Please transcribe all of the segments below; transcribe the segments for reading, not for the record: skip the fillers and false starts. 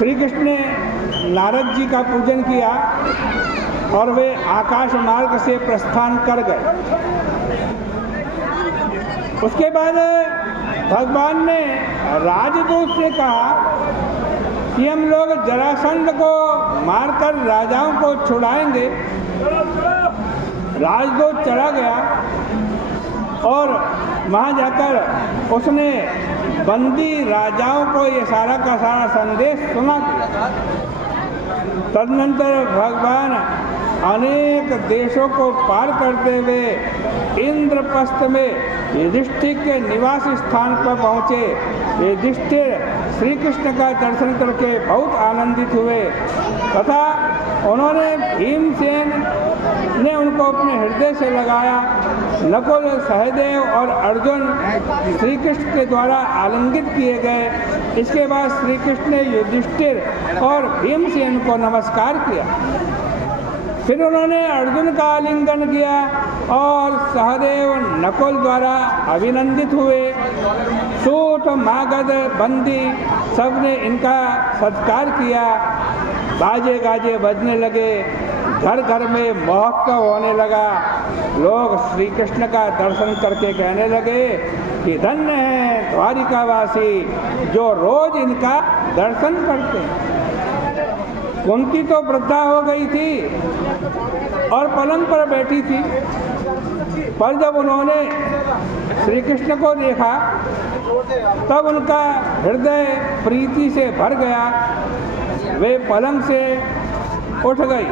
श्री कृष्ण ने नारद जी का पूजन किया और वे आकाश मार्ग से प्रस्थान कर गए। उसके बाद भगवान ने राजदूत से कहा कि हम लोग जरासंध को मारकर राजाओं को छुड़ाएंगे। राजदूत चला गया और वहाँ जाकर उसने बंदी राजाओं को ये सारा का सारा संदेश सुना दिया। तदनंतर भगवान अनेक देशों को पार करते हुए इंद्रप्रस्थ में युधिष्ठिर के निवास स्थान पर पहुँचे। युधिष्ठिर श्री कृष्ण का दर्शन करके बहुत आनंदित हुए तथा उन्होंने भीमसेन ने उनको अपने हृदय से लगाया। नकुल, सहदेव और अर्जुन श्री कृष्ण के द्वारा आलिंगित किए गए। इसके बाद श्री कृष्ण ने युधिष्ठिर और भीमसेन को नमस्कार किया। फिर उन्होंने अर्जुन का आलिंगन किया और सहदेव नकुल द्वारा अभिनंदित हुए। सूत, मागध, बंदी सबने इनका सत्कार किया। बाजे गाजे बजने लगे, घर घर में महोत्सव होने लगा। लोग श्री कृष्ण का दर्शन करके कहने लगे कि धन्य है द्वारिकावासी जो रोज इनका दर्शन करते हैं। उनकी तो वृद्धा हो गई थी और पलंग पर बैठी थी, पर जब उन्होंने श्री कृष्ण को देखा तब उनका हृदय प्रीति से भर गया। वे पलंग से उठ गई।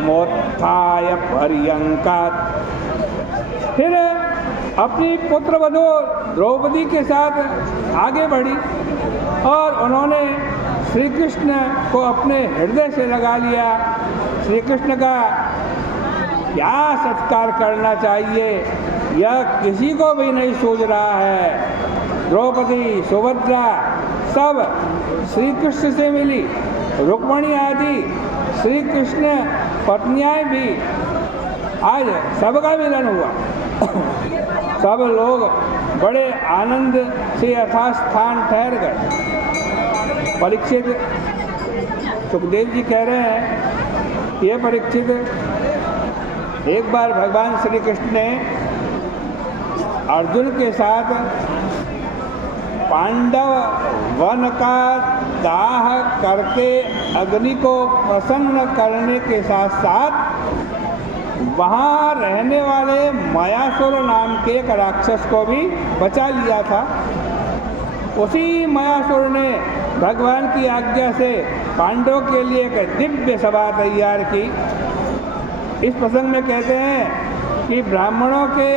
मोत्थाय पर्यंकात्। फिर अपनी पुत्रवधू द्रौपदी के साथ आगे बढ़ी और उन्होंने श्री कृष्ण को अपने हृदय से लगा लिया। श्री कृष्ण का क्या सत्कार करना चाहिए यह किसी को भी नहीं सूझ रहा है। द्रौपदी, सुभद्रा सब श्री कृष्ण से मिली। रुक्मिणी आदि श्री कृष्ण पत्नियां भी, आज सबका मिलन हुआ। सब लोग बड़े आनंद से यथास्थान ठहर गए। परीक्षित, सुखदेव जी कह रहे हैं, ये परीक्षित, एक बार भगवान श्री कृष्ण ने अर्जुन के साथ पांडव वन का दाह करके अग्नि को प्रसन्न करने के साथ साथ वहाँ रहने वाले मयासुर नाम के एक राक्षस को भी बचा लिया था। उसी मयासुर ने भगवान की आज्ञा से पांडवों के लिए एक दिव्य सभा तैयार की। इस प्रसंग में कहते हैं कि ब्राह्मणों के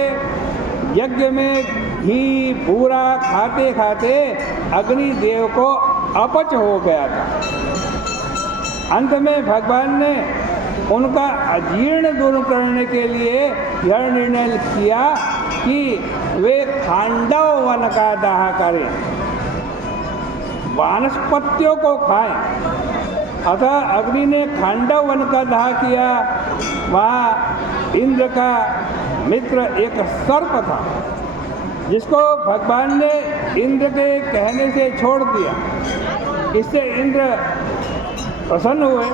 यज्ञ में घी पूरा खाते खाते अग्निदेव को अपच हो गया था। अंत में भगवान ने उनका अजीर्ण दूर करने के लिए यह निर्णय किया कि वे खांडव वन का दाह करें, वानस्पतियों को खाएं। अतः अग्नि ने खांडव वन का दाह किया। वहाँ इंद्र का मित्र एक सर्प था जिसको भगवान ने इंद्र के कहने से छोड़ दिया। इससे इंद्र प्रसन्न हुए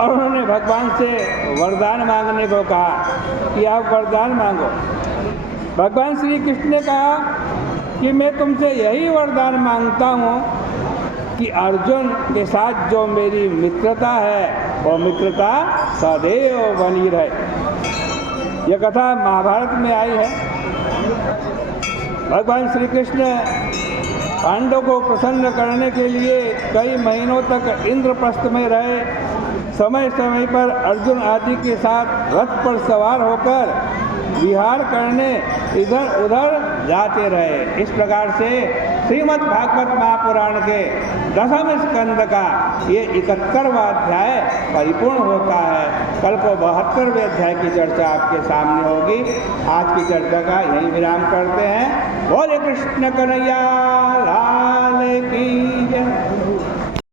और उन्होंने भगवान से वरदान मांगने को कहा कि आप वरदान मांगो। भगवान श्री कृष्ण ने कहा कि मैं तुमसे यही वरदान मांगता हूँ कि अर्जुन के साथ जो मेरी मित्रता है वो मित्रता सदैव बनी रहे। यह कथा महाभारत में आई है। भगवान श्री कृष्ण पांडवों को प्रसन्न करने के लिए कई महीनों तक इंद्रप्रस्थ में रहे। समय समय पर अर्जुन आदि के साथ रथ पर सवार होकर विहार करने इधर उधर जाते रहे। इस प्रकार से श्रीमद् भागवत महापुराण के 10वें स्कंद का ये 71वां अध्याय परिपूर्ण होता है। कल को 72वें अध्याय की चर्चा आपके सामने होगी। आज की चर्चा का यही विराम करते हैं। बोले कृष्ण कन्हैया लाल की जय।